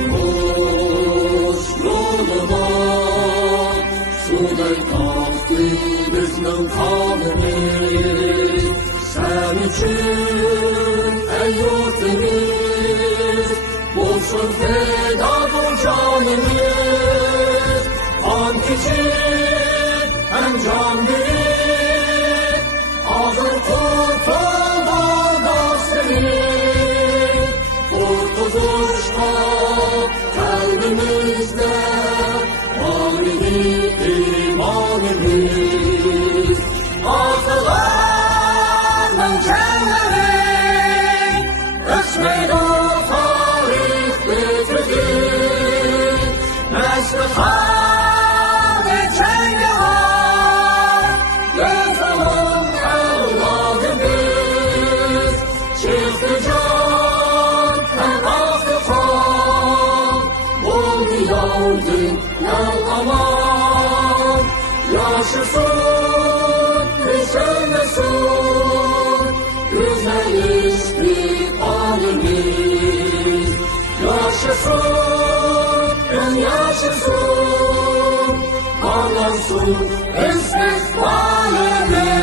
Kurtuluş yoluna suday kalktı bizning qonimiz. Sen için ey yurtimiz bo'lsin feda bu canimiz. Qon ichib hem can büyük hazır kurtulur dostimiz. Kurtuluşta kalbimizde var idi imanimiz. Atalarının kenleri ösmeydi o tarih bitirdi. Nesli hâli cengi var, yazalım evladımız. Çıktı can hem aktı kan, oldu yavrum yal aman. Yaşasın, söylesin, güzel istikbalimiz. Yaşasın, yaşasın, parlansın istikbalimiz.